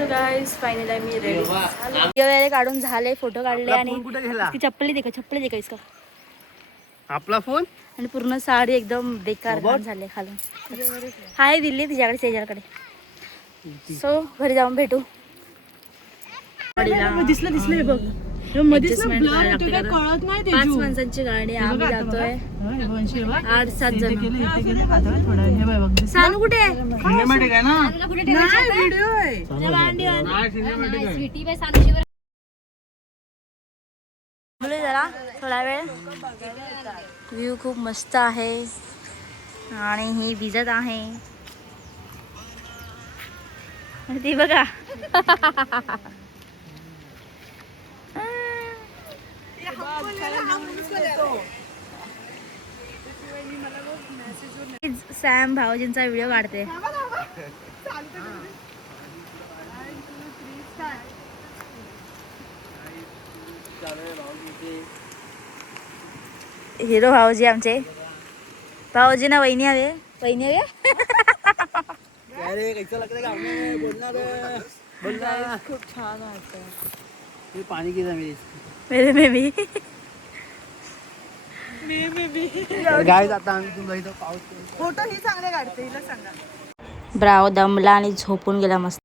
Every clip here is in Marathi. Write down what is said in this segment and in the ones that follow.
सो गाइस फाइनली मी रेडी वगैरे काढून झाले, फोटो काढले आणि इसकी चप्पल देखा इसका आपला फोन आणि पूर्ण साडी एकदम बेकार घाण झाले खालून. हाय दिल्ली तिच्याकडे शेजारकडे. सो घरी जाऊन भेटू. दिसलं हे बघ. Adjustment करायला लागते कारण 5 माणसांची गाडी, आम्ही जातोय 8-7 जण. सानू कुठे आहे? सिनेमॅटिक आहे ना. व्हिडिओ आहे. जरा थोडा वेळ. व्ह्यू खूप मस्त आहे आणि ही भिजत आहे आणि ती बघा. सॅम भाऊजींचा व्हिडिओ काढते. हिरो भाऊजी आमचे. भाऊजी ना वहिनी हवे. खूप छान वाटतं. पाणी किती मेरे में भी. गाईज आता आम्ही तुला इथं पाऊस फोटो ही चांगले काढते, हिला सांगा. ब्राव दमला आणि झोपून गेला मस्त.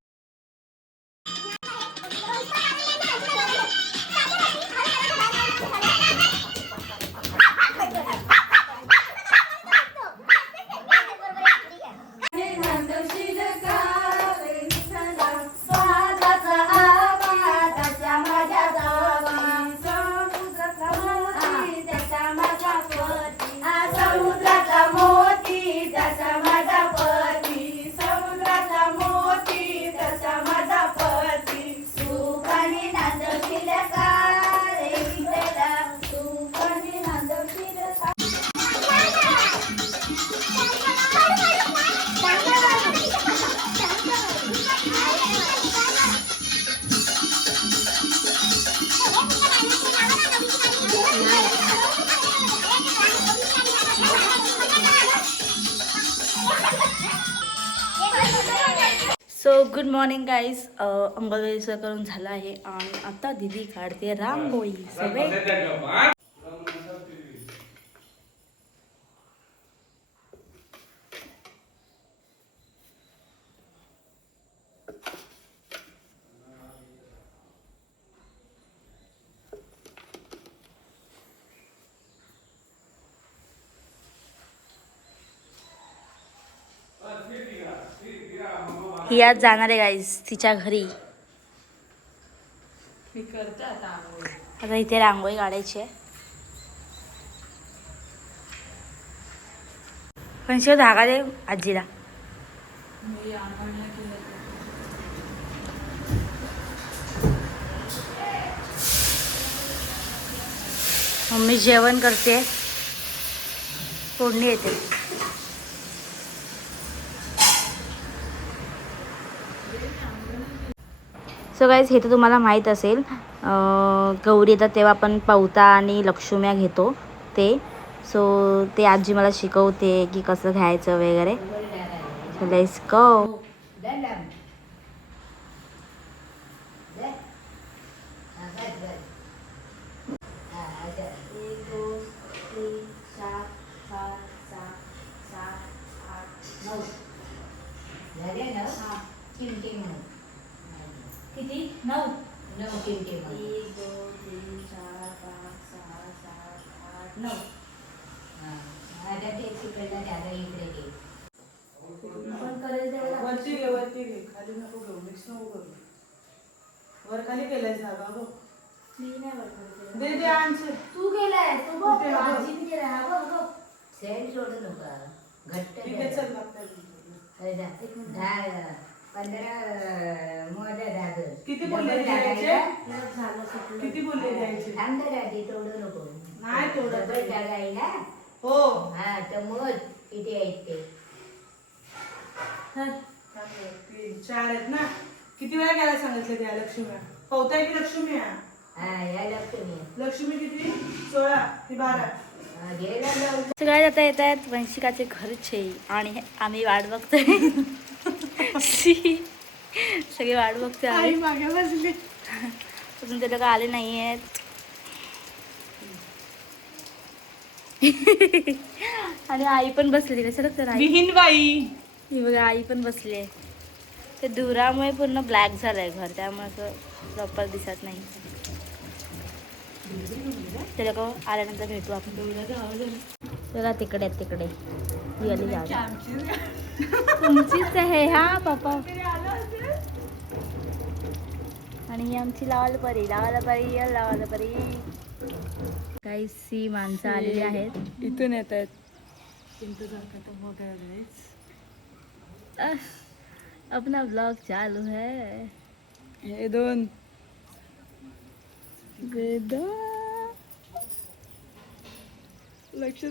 So good morning guys. अंघोळ करून झाला आहे आणि आता दीदी काढते रांगोळी. सगळे ही आज जाणार आहे गाईज तिच्या घरी. आता इथे रांगोळी काढायची आहे. पण शिव धागा दे आजीला. मम्मी जेवण करते, फोडणी येते. सो गाईज हे तर तुम्हाला माहीत असेल, गौरी येतात तेव्हा आपण पवता आणि लक्ष्म्या घेतो ते. सो ते आजी मला शिकवते की कसं घ्यायचं वगैरे. So let's go. किती? 9 किमटी. 1 2 3 4 5 6 7 8 9. वरती घे, खाली नको घेऊ, मिक्स नको करू. वर खाली केलंयस ना बाबा. मी नाही वाटत. दे आमचे. तू गेलाय, तू बघ आजीने केलाय. हा बघ बघ. सेल सोडू नका, घट्ट ठीक आहे, चल लागतं. 15 मोठ्या दादर. किती बोलले द्यायचे? झालं सुटलं. किती बोलले द्यायचे? थांब दादी, तोडू नको. नाही तोडत. डबल टाकाय ना. हो. हा तर मोज किती आहेत ते. 3 4 आहेत ना. किती वेळा घ्यायला सांगितलं त्या लक्ष्म्या? पवता की लक्ष्मी? हा या लक्ष्मी. लक्ष्मी किती? 16 की 12? सगळे आता येत आहेत वंशिकाचे घरचे आणि आम्ही वाट बघतोय. सगळे वाट बघते आई मागे बसली. अजून ते लोक आले नाही आहेत. आणि आई पण बसली तिकडे. सरक तर आई. विहीन बाई. ही बघा आई पण बसली आहे. ते धुरामुळे पूर्ण ब्लॅक झालंय घर, त्यामुळे असं प्रॉपर दिसत नाही. ते लोक आल्यानंतर भेटू आपण. चला तिकडे आहेत, तिकडे रिअली जाऊ. तुमचीच आहे हा पप्पा. आणि ही आमची लावाल परी, लावाल परी, लावाल परी. काही सी माणसं आलेली आहेत. इथून येत आहेत. अपना ब्लॉग चालू है. हे दोन लक्ष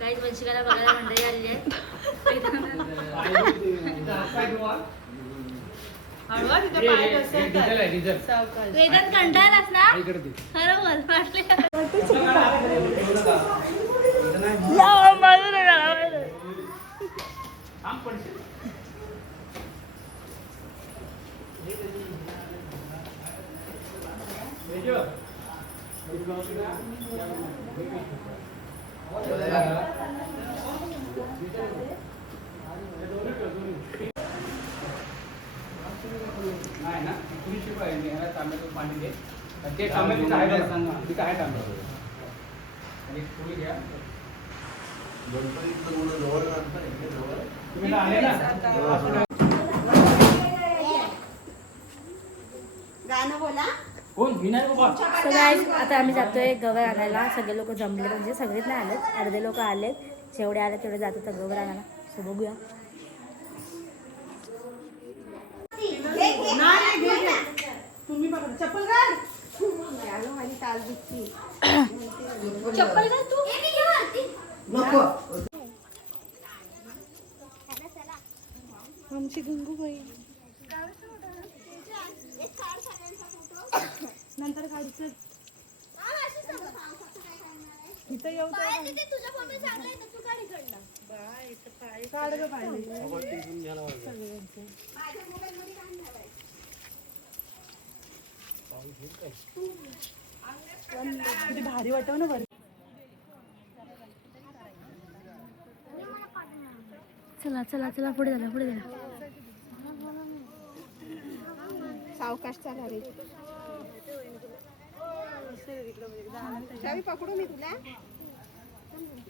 काही वंशिकाला बघायला मंडळी आलेली आहे. वेदन कंटाळलास ना खरं बोल वाटले. नाही ना पुरीची पाहिजे याला तांब्याचं पाणी दे. ते तांब्याचं आहे बघा, सांगा तिथं आहे तांब्या. आणि पुरी घ्या. तुम्ही आले ना. गाणं बोला. कोण विनायक बाबा. So guys, आता आम्ही जातोय गवर आणायला. सगळे लोक जमले, म्हणजे सगळेच नाही आलेत, अर्धे लोक आलेत. जेवढे आले तेवढे जात होतं गवर आणायला. सो बघूया. तुम्ही बघा चप्पल घाल. चप्पल घाल तू. आमची गंगूबाई नंतर काढायचं. इथं येऊ काढ ग पाहिजे. किती भारी वाटव ना बरं. चला चला चला पुढे झाला, पुढे झाला. सावकाश चालू रे. चावी पकडू मी तुला.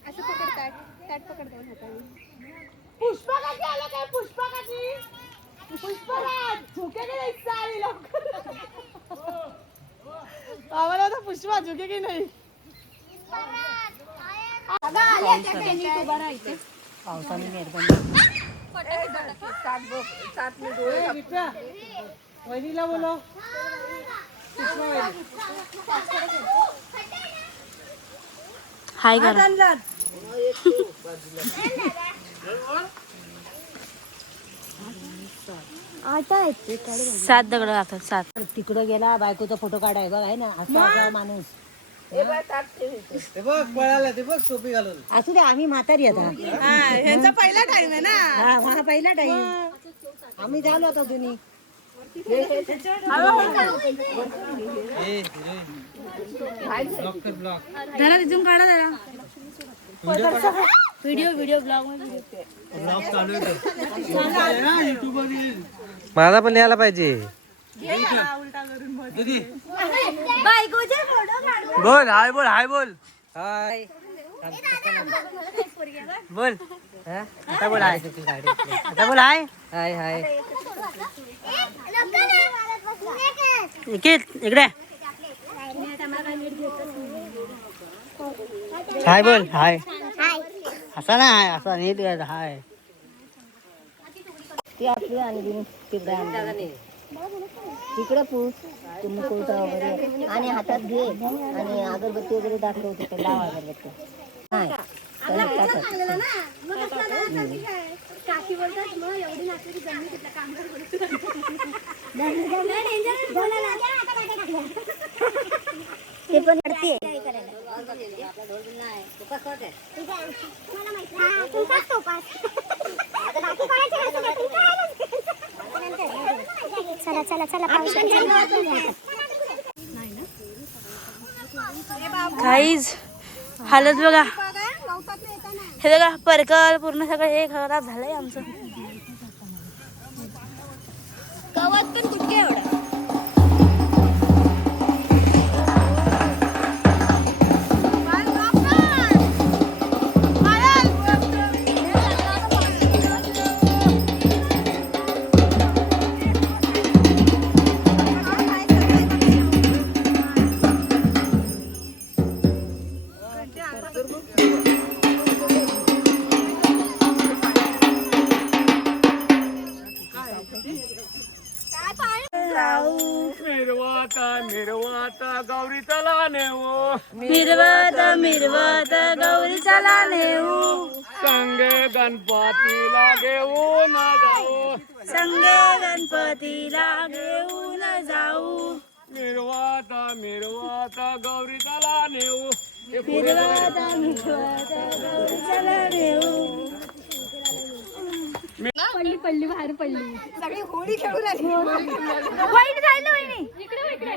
असं पकडतात, ताट पकडतात हाताने. पुष्पकाची आलं काय? पुष्पकाची पुष्पराज झुके की नाही सारी लोक. आम्हाला आता पुष्पा झुके की नाही. पावसाने वहिनीला बोलो. हाय करा. सात दगड लागतात, 7. तिकडं गेला बायकोचा फोटो काढाय बघ, आहे ना असा माणूस. ते बघ पळाला, ते बघ टोपी घालून. असू दे, आम्ही म्हातारी आता. ह्यांचा पहिला टाइम आहे ना. हा पहिला टाईम. आम्ही झालो आता जुनी. जरा तिथून काढा जरा. व्हिडिओ ब्लॉग मध्ये. माझा पण यायला पाहिजे. बोल हाय, बोल हाय, बोल हाय, बोल. आता बोल हाय, आता बोल हाय, हाय हाय. इकडे हाय बोल, हाय. असा ना हाय, असा नीट हाय. ती आपली आणि तिकडे तिकडे पूस तुम्ही कोणता वगैरे आणि हातात घे आणि अगरबत्ती वगैरे दाखवते ते लावा अगरबत्ती. नाही ते पण चला चला चला काहीच हालत बघा. हे बघा परकल पूर्ण सगळं हे खराब झालंय आमचं. गावात पण कुठे एवढा मिरवाता गौरी चला नेऊ मिरवत गौरी चला नेऊ संगे गणपतीला घेऊन जाऊ संगे गणपतीला घेऊन जाऊ मिरवाता गौरी चला नेऊ मिरवत गौरी चला नेऊ. पडली बाहेर पडली सगळी होळी खेळून आली. वहिनी जायला वहिनी इकडे इकडे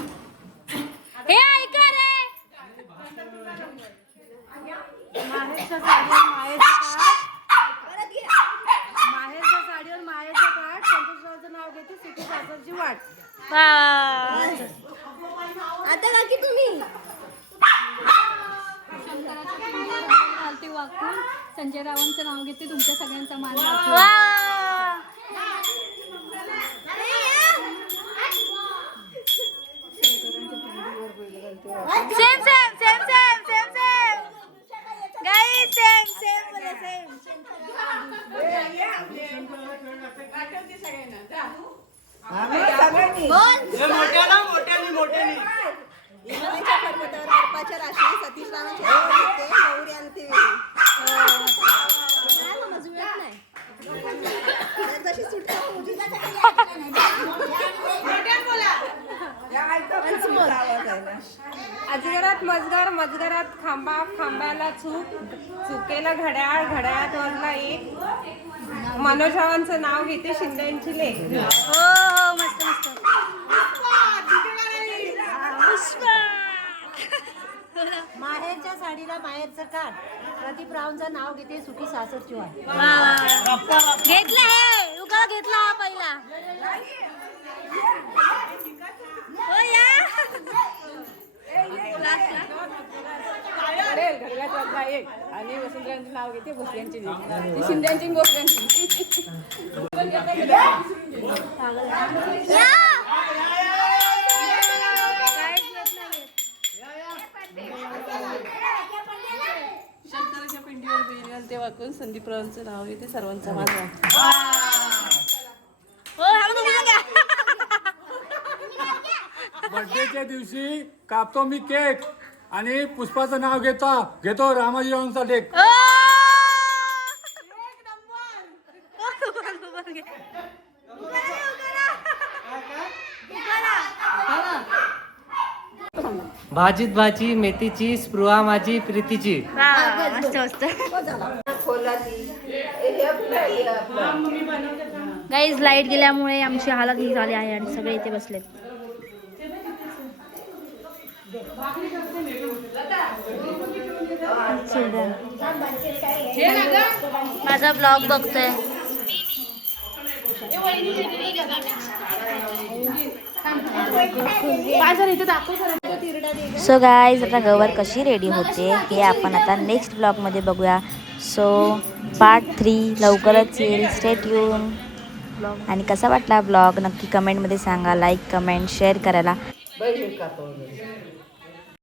हे ऐका रे. माहेरच्या साडीवर माहेरचं पाठ संतोषरावचं नाव घेते सिटी सासरची वाट. वा. आता बाकी तुम्ही आलती वाकून संजय रावांचं नाव घेते तुमच्या सगळ्यांचा मान राखून. वा. Same same same same same same guys same same बोले सेम. इमानाच्या पर्वतावर बर्फाच्या राशी सतीश रावांची नाव घेते गौरी आणते जशी सुटका पूजेला अजगरात मजगर मजगरात खांबा खांब्याला चूक चुकेला घड्याळ घड्याळात वाजला एक. मनोजरावांचं नाव घेते शिंदेची लेख. हो हो मस्त मस्त. माहेरच्या साडीला माहेरचं काढ. प्रदीप रावांचं नाव घेते सुखी सासरची वाट. घेतला हे उगा घेतला हा पहिला. हो या घड्याळात वाजला एक आणि वसुंधरांचं नाव घेते भोसल्यांची लेख. शिंद्यांची भोसल्यांची. शंकराच्या पिंडीवर बेल ते वाकून संदीप रावांचं नाव घेते सर्वांचा मान राखून. हो हा तुम्ही सांगा. बर्थडेच्या दिवशी कापतो मी केक आणि पुष्पाचं नाव घेतो रामाजीरावांचा लेख. ओ! भाजीत भाजी मेथीची स्पृहा माझी प्रीतीची. वा, मस्त मस्त. गाईज लाईट गेल्यामुळे आमची हालत ही झाली आहे आणि सगळे इथे बसलेत. माझा ब्लॉग बघतोय. सो गाईज आता गवर कशी रेडी होते हे आपण आता नेक्स्ट ब्लॉगमध्ये बघूया. सो पार्ट 3 लवकरच येईल. Stay tune. आणि कसा वाटला ब्लॉग नक्की कमेंटमध्ये सांगा. लाईक कमेंट शेअर करायला